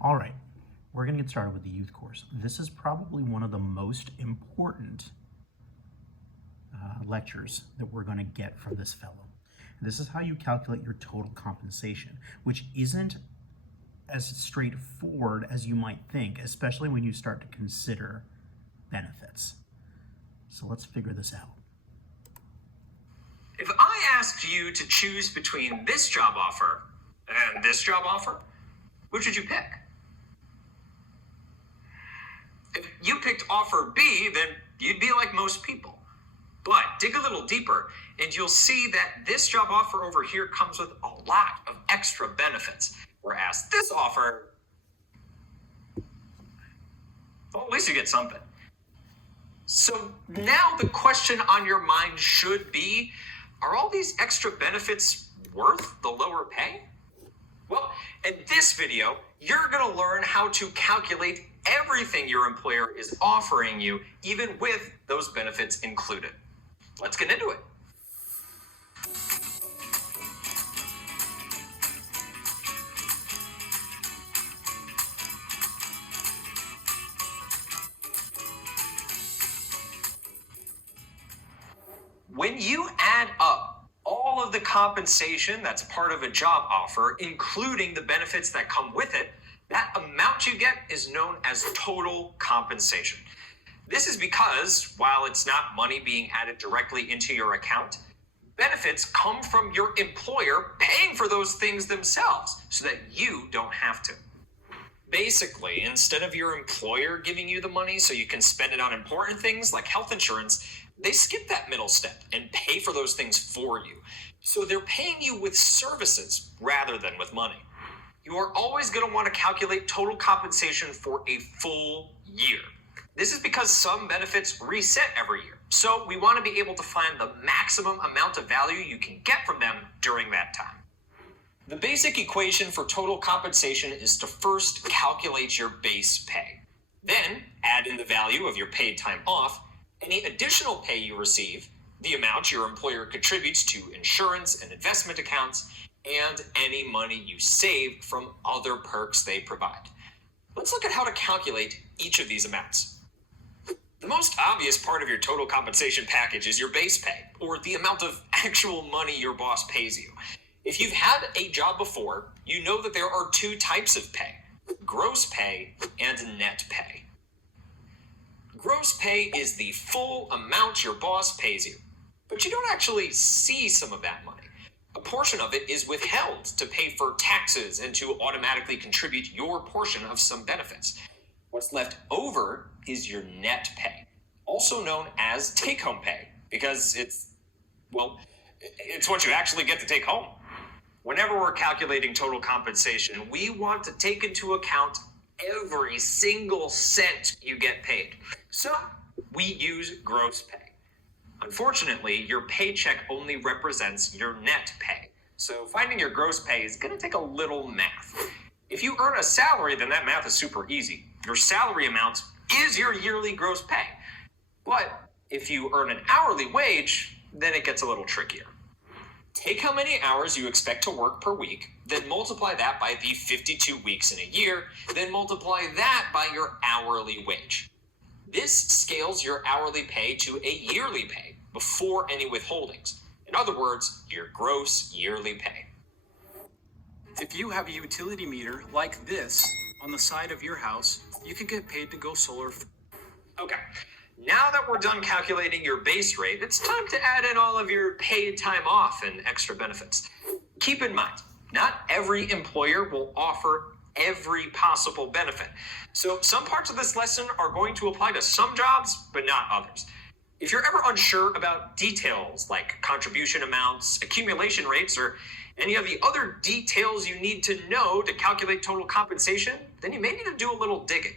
All right, we're going to get started with the youth course. This is probably one of the most important lectures that we're going to get from this fellow. This is how you calculate your total compensation, which isn't as straightforward as you might think, especially when you start to consider benefits. So let's figure this out. If I asked you to choose between this job offer and this job offer, which would you pick? If you picked offer B, then you'd be like most people. But dig a little deeper and you'll see that this job offer over here comes with a lot of extra benefits. Whereas this offer, well, at least you get something. So now the question on your mind should be, are all these extra benefits worth the lower pay? Well, in this video, you're going to learn how to calculate everything your employer is offering you, even with those benefits included. Let's get into it. When you add up all of the compensation that's part of a job offer, including the benefits that come with it, that amount you get is known as total compensation. This is because, while it's not money being added directly into your account, benefits come from your employer paying for those things themselves so that you don't have to. Basically, instead of your employer giving you the money so you can spend it on important things like health insurance, they skip that middle step and pay for those things for you. So they're paying you with services rather than with money. You are always going to want to calculate total compensation for a full year. This is because some benefits reset every year. So we want to be able to find the maximum amount of value you can get from them during that time. The basic equation for total compensation is to first calculate your base pay. Then add in the value of your paid time off, any additional pay you receive, the amount your employer contributes to insurance and investment accounts, and any money you save from other perks they provide. Let's look at how to calculate each of these amounts. The most obvious part of your total compensation package is your base pay, or the amount of actual money your boss pays you. If you've had a job before, you know that there are two types of pay: gross pay and net pay. Gross pay is the full amount your boss pays you, but you don't actually see some of that money. A portion of it is withheld to pay for taxes and to automatically contribute your portion of some benefits. What's left over is your net pay, also known as take-home pay, because it's what you actually get to take home. Whenever we're calculating total compensation, we want to take into account every single cent you get paid. So we use gross pay. Unfortunately, your paycheck only represents your net pay. So finding your gross pay is going to take a little math. If you earn a salary, then that math is super easy. Your salary amount is your yearly gross pay. But if you earn an hourly wage, then it gets a little trickier. Take how many hours you expect to work per week, then multiply that by the 52 weeks in a year, then multiply that by your hourly wage. This scales your hourly pay to a yearly pay before any withholdings. In other words, your gross yearly pay. If you have a utility meter like this on the side of your house, you can get paid to go solar. Okay, now that we're done calculating your base rate, it's time to add in all of your paid time off and extra benefits. Keep in mind, not every employer will offer every possible benefit. So some parts of this lesson are going to apply to some jobs, but not others. If you're ever unsure about details like contribution amounts, accumulation rates, or any of the other details you need to know to calculate total compensation, then you may need to do a little digging.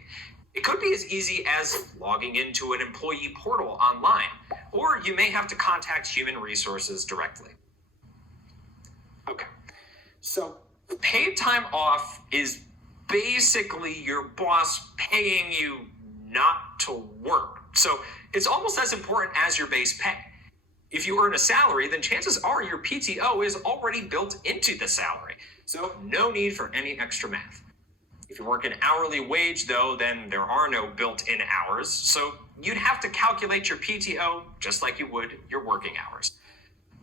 It could be as easy as logging into an employee portal online, or you may have to contact human resources directly. Okay, so paid time off is basically your boss paying you not to work. So it's almost as important as your base pay. If you earn a salary, then chances are your PTO is already built into the salary. So no need for any extra math. If you work an hourly wage, though, then there are no built-in hours, so you'd have to calculate your PTO just like you would your working hours.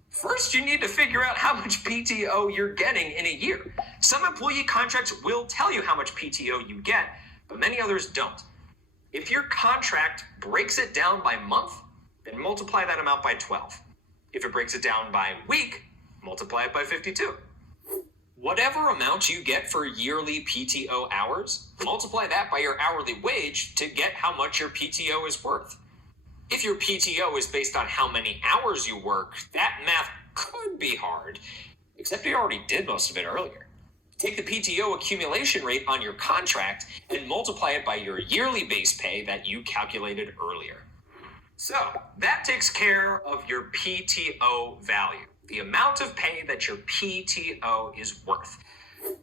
First, you need to figure out how much PTO you're getting in a year. Some employee contracts will tell you how much PTO you get, but many others don't. If your contract breaks it down by month, then multiply that amount by 12. If it breaks it down by week, multiply it by 52. Whatever amount you get for yearly PTO hours, multiply that by your hourly wage to get how much your PTO is worth. If your PTO is based on how many hours you work, that math could be hard, except you already did most of it earlier. Take the PTO accumulation rate on your contract and multiply it by your yearly base pay that you calculated earlier. So that takes care of your PTO value, the amount of pay that your PTO is worth.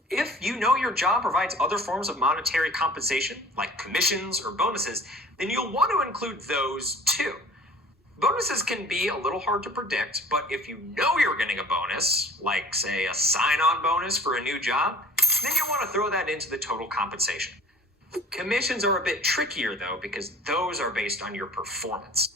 If you know your job provides other forms of monetary compensation, like commissions or bonuses, then you'll want to include those too. Bonuses can be a little hard to predict, but if you know you're getting a bonus, like say a sign-on bonus for a new job, then you'll want to throw that into the total compensation. Commissions are a bit trickier though, because those are based on your performance.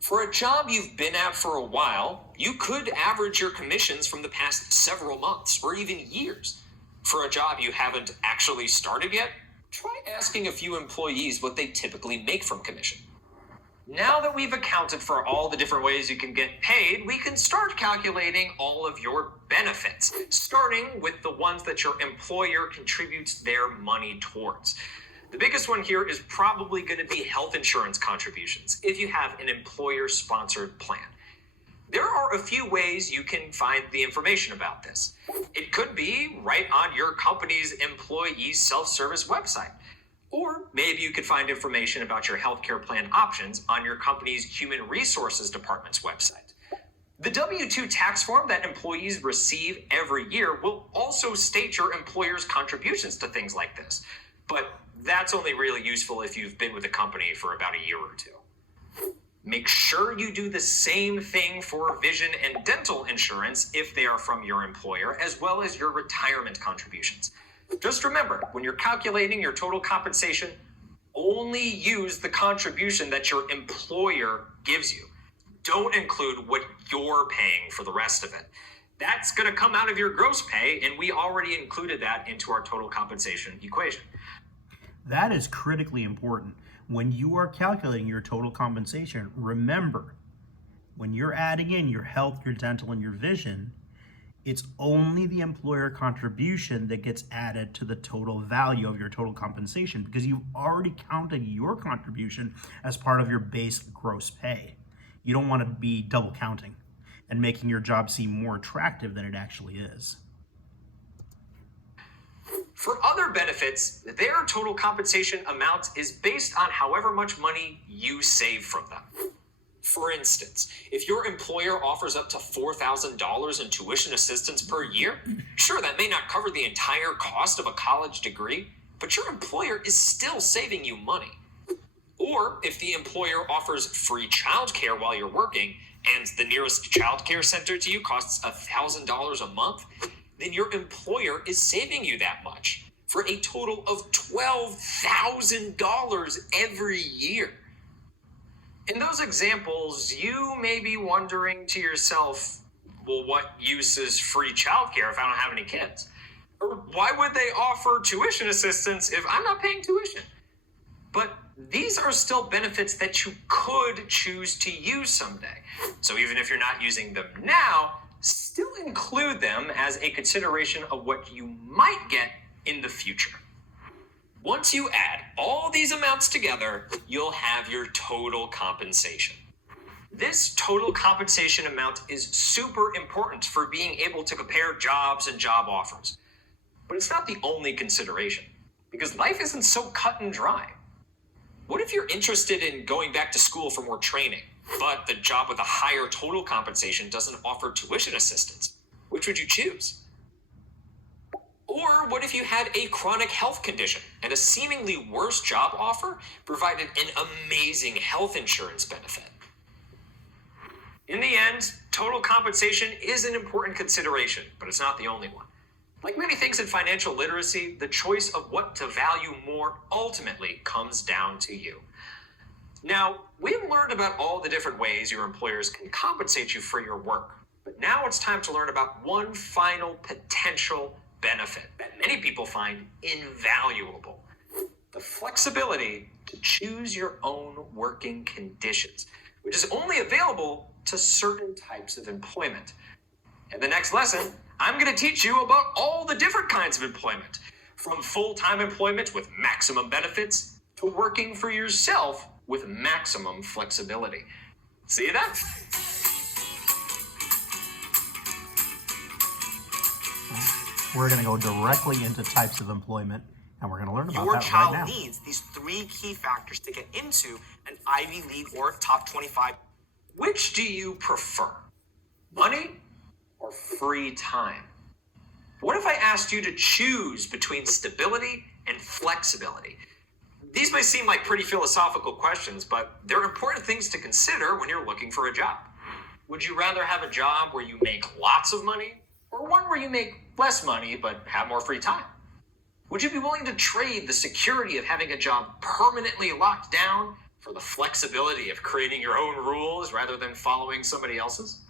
For a job you've been at for a while, you could average your commissions from the past several months or even years. For a job you haven't actually started yet, try asking a few employees what they typically make from commission. Now that we've accounted for all the different ways you can get paid, we can start calculating all of your benefits, starting with the ones that your employer contributes their money towards. The biggest one here is probably going to be health insurance contributions if you have an employer-sponsored plan. There are a few ways you can find the information about this. It could be right on your company's employee self-service website. Or maybe you could find information about your healthcare plan options on your company's Human Resources Department's website. The W-2 tax form that employees receive every year will also state your employer's contributions to things like this. But that's only really useful if you've been with a company for about a year or two. Make sure you do the same thing for vision and dental insurance if they are from your employer, as well as your retirement contributions. Just remember, when you're calculating your total compensation, only use the contribution that your employer gives you. Don't include what you're paying for the rest of it. That's going to come out of your gross pay, and we already included that into our total compensation equation. That is critically important. When you are calculating your total compensation, remember, when you're adding in your health, your dental, and your vision, it's only the employer contribution that gets added to the total value of your total compensation because you've already counted your contribution as part of your base gross pay. You don't want to be double counting and making your job seem more attractive than it actually is. For other benefits, their total compensation amount is based on however much money you save from them. For instance, if your employer offers up to $4,000 in tuition assistance per year, sure, that may not cover the entire cost of a college degree, but your employer is still saving you money. Or if the employer offers free childcare while you're working, and the nearest childcare center to you costs $1,000 a month, then your employer is saving you that much for a total of $12,000 every year. In those examples, you may be wondering to yourself, well, what use is free childcare if I don't have any kids? Or why would they offer tuition assistance if I'm not paying tuition? But these are still benefits that you could choose to use someday. So even if you're not using them now, still include them as a consideration of what you might get in the future. Once you add all these amounts together, you'll have your total compensation. This total compensation amount is super important for being able to compare jobs and job offers. But it's not the only consideration, because life isn't so cut and dry. What if you're interested in going back to school for more training, but the job with a higher total compensation doesn't offer tuition assistance? Which would you choose? Or what if you had a chronic health condition and a seemingly worse job offer provided an amazing health insurance benefit? In the end, total compensation is an important consideration, but it's not the only one. Like many things in financial literacy, the choice of what to value more ultimately comes down to you. Now, we've learned about all the different ways your employers can compensate you for your work, but now it's time to learn about one final potential benefit that many people find invaluable: the flexibility to choose your own working conditions, which is only available to certain types of employment. In the next lesson, I'm going to teach you about all the different kinds of employment, from full-time employment with maximum benefits to working for yourself with maximum flexibility. See you then. We're going to go directly into types of employment, and we're going to learn about Your that child right now. needs these 3 key factors to get into an Ivy League or top 25. Which do you prefer? Money or free time? What if I asked you to choose between stability and flexibility? These may seem like pretty philosophical questions, but they're important things to consider when you're looking for a job. Would you rather have a job where you make lots of money, or one where you make less money but have more free time? Would you be willing to trade the security of having a job permanently locked down for the flexibility of creating your own rules rather than following somebody else's?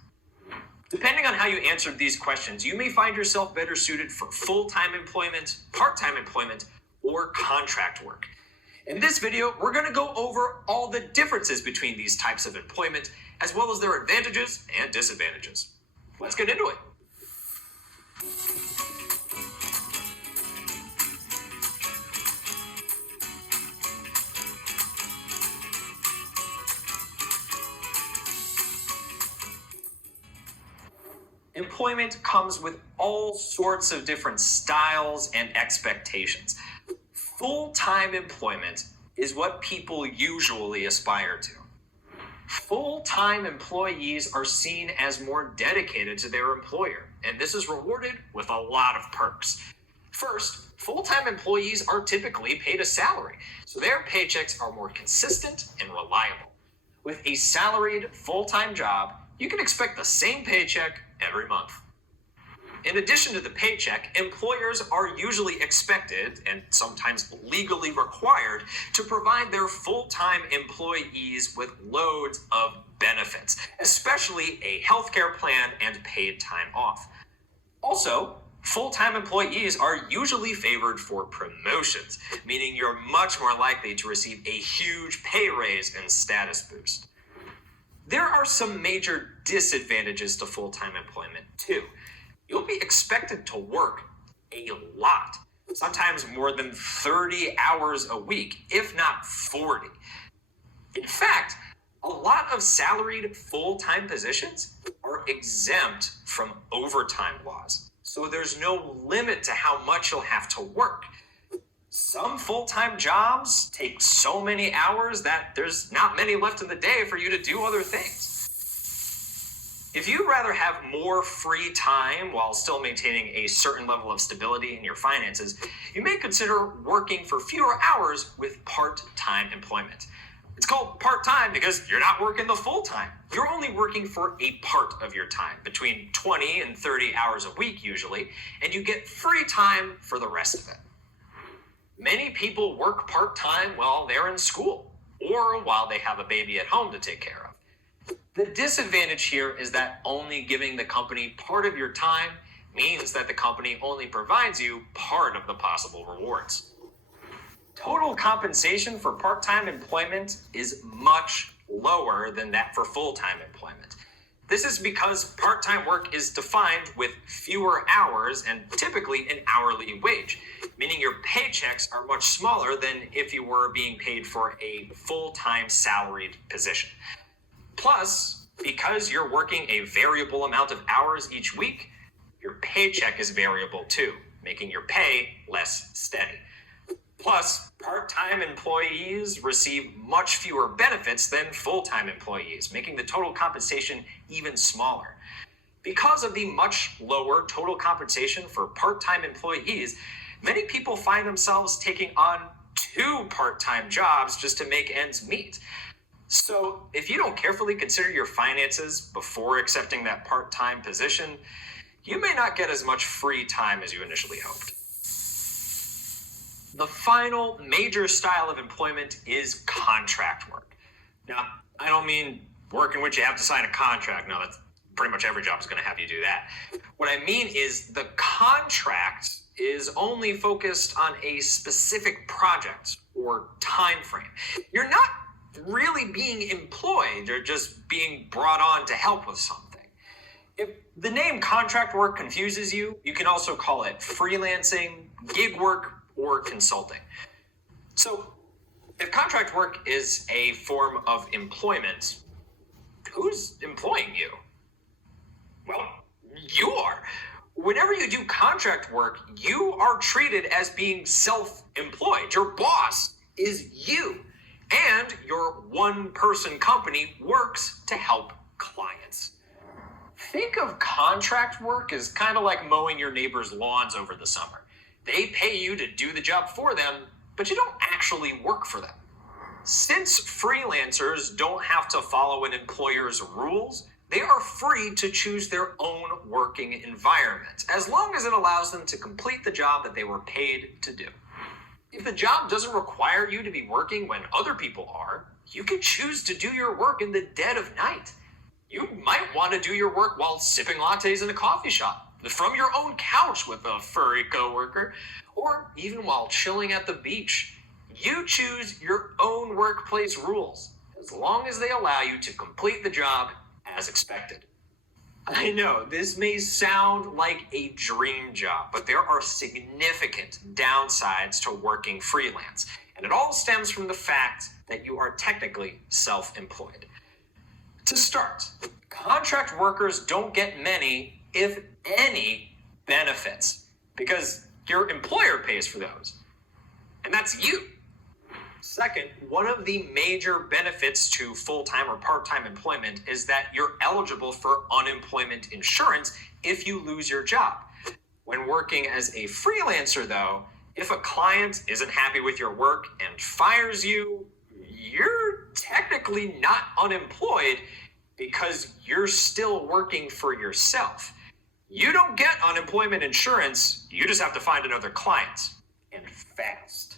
Depending on how you answered these questions, you may find yourself better suited for full-time employment, part-time employment, or contract work. In this video, we're going to go over all the differences between these types of employment, as well as their advantages and disadvantages. Let's get into it. Employment comes with all sorts of different styles and expectations. Full-time employment is what people usually aspire to. Full-time employees are seen as more dedicated to their employer, and this is rewarded with a lot of perks. First, full-time employees are typically paid a salary, so their paychecks are more consistent and reliable. With a salaried full-time job, you can expect the same paycheck every month. In addition to the paycheck, employers are usually expected, and sometimes legally required, to provide their full-time employees with loads of benefits, especially a healthcare plan and paid time off. Also, full-time employees are usually favored for promotions, meaning you're much more likely to receive a huge pay raise and status boost. There are some major disadvantages to full-time employment, too. You'll be expected to work a lot, sometimes more than 30 hours a week, if not 40. In fact, a lot of salaried full-time positions are exempt from overtime laws, so there's no limit to how much you'll have to work. Some full-time jobs take so many hours that there's not many left in the day for you to do other things. If you'd rather have more free time while still maintaining a certain level of stability in your finances, you may consider working for fewer hours with part-time employment. It's called part-time because you're not working the full time. You're only working for a part of your time, between 20 and 30 hours a week usually, and you get free time for the rest of it. Many people work part-time while they're in school, or while they have a baby at home to take care of. The disadvantage here is that only giving the company part of your time means that the company only provides you part of the possible rewards. Total compensation for part-time employment is much lower than that for full-time employment. This is because part-time work is defined with fewer hours and typically an hourly wage, meaning your paychecks are much smaller than if you were being paid for a full-time salaried position. Plus, because you're working a variable amount of hours each week, your paycheck is variable too, making your pay less steady. Plus, part-time employees receive much fewer benefits than full-time employees, making the total compensation even smaller. Because of the much lower total compensation for part-time employees, many people find themselves taking on 2 part-time jobs just to make ends meet. So, if you don't carefully consider your finances before accepting that part-time position, you may not get as much free time as you initially hoped. The final major style of employment is contract work. Now, I don't mean work in which you have to sign a contract. No, that's pretty much every job is going to have you do that. What I mean is the contract is only focused on a specific project or time frame. You're not really being employed, you're just being brought on to help with something. If the name contract work confuses you, you can also call it freelancing, gig work, or consulting. So, if contract work is a form of employment, who's employing you? Well, you are. Whenever you do contract work, you are treated as being self-employed. Your boss is you, and your one-person company works to help clients. Think of contract work as kind of like mowing your neighbor's lawns over the summer. They pay you to do the job for them, but you don't actually work for them. Since freelancers don't have to follow an employer's rules, they are free to choose their own working environment, as long as it allows them to complete the job that they were paid to do. If the job doesn't require you to be working when other people are, you can choose to do your work in the dead of night. You might want to do your work while sipping lattes in a coffee shop, from your own couch with a furry coworker, or even while chilling at the beach. You choose your own workplace rules, as long as they allow you to complete the job as expected. I know this may sound like a dream job, but there are significant downsides to working freelance, and it all stems from the fact that you are technically self-employed. To start, contract workers don't get many, if any, benefits, because your employer pays for those, and that's you. Second, one of the major benefits to full-time or part-time employment is that you're eligible for unemployment insurance if you lose your job. When working as a freelancer, though, if a client isn't happy with your work and fires you, you're technically not unemployed because you're still working for yourself. You don't get unemployment insurance, you just have to find another client, and fast.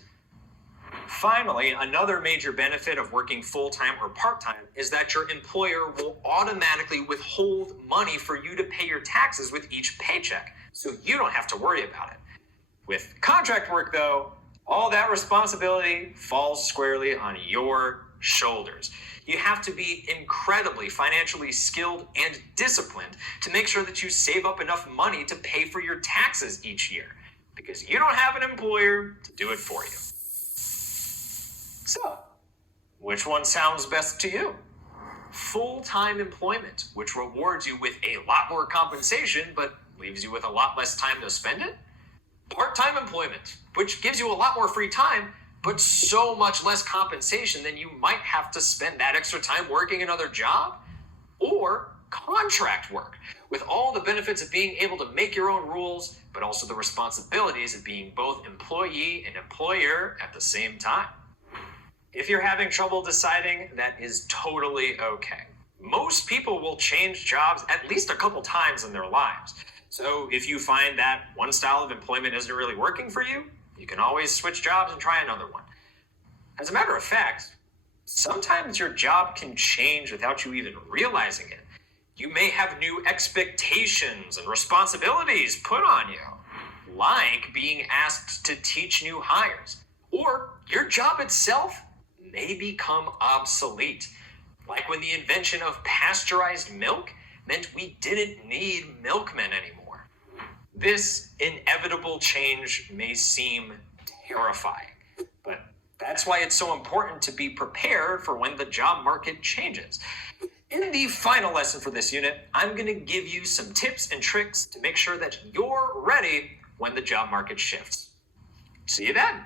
Finally, another major benefit of working full-time or part-time is that your employer will automatically withhold money for you to pay your taxes with each paycheck, so you don't have to worry about it. With contract work, though, all that responsibility falls squarely on your shoulders. You have to be incredibly financially skilled and disciplined to make sure that you save up enough money to pay for your taxes each year, because you don't have an employer to do it for you. So, which one sounds best to you? Full-time employment, which rewards you with a lot more compensation, but leaves you with a lot less time to spend it? Part-time employment, which gives you a lot more free time, but so much less compensation than you might have to spend that extra time working another job? Or contract work, with all the benefits of being able to make your own rules, but also the responsibilities of being both employee and employer at the same time. If you're having trouble deciding, that is totally okay. Most people will change jobs at least a couple times in their lives. So if you find that one style of employment isn't really working for you, you can always switch jobs and try another one. As a matter of fact, sometimes your job can change without you even realizing it. You may have new expectations and responsibilities put on you, like being asked to teach new hires, or your job itself may become obsolete, like when the invention of pasteurized milk meant we didn't need milkmen anymore. This inevitable change may seem terrifying, but that's why it's so important to be prepared for when the job market changes. In the final lesson for this unit, I'm going to give you some tips and tricks to make sure that you're ready when the job market shifts. See you then.